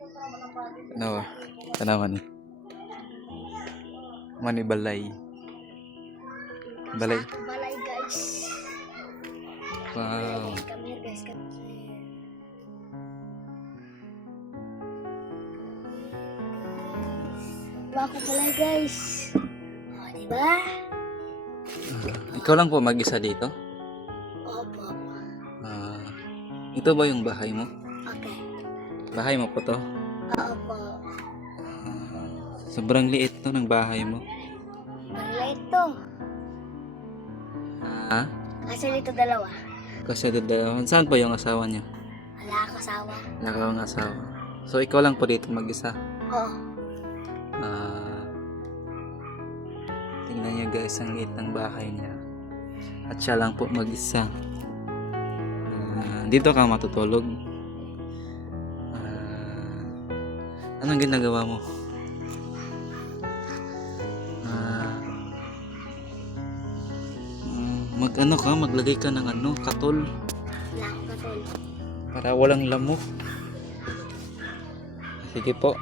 Ano? Tanawan ni. Mani balay. Balay. Balay guys. Wow. Come here guys. Bako balay guys. Oh, diba? Ikaw lang po mag-isa dito? Opo. Ito ba yung bahay mo? Okay. Bahay mo po to? Opo. Sobrang liit to ng bahay mo. Balay ito. Ha? Kasi dito dalawa. Kasi dalawa. Saan po yung asawa niya? Wala akong asawa. Wala kang asawa. So ikaw lang po dito mag-isa? Oo. Tingnan niyo guys, ang liit ng bahay niya. At siya lang po mag-isa. Dito ka matutulog. Anong ginagawa mo? Mag-ano ka, maglagay ka ng ano, katol. Wala akong katol. Para walang lamok. Sige po.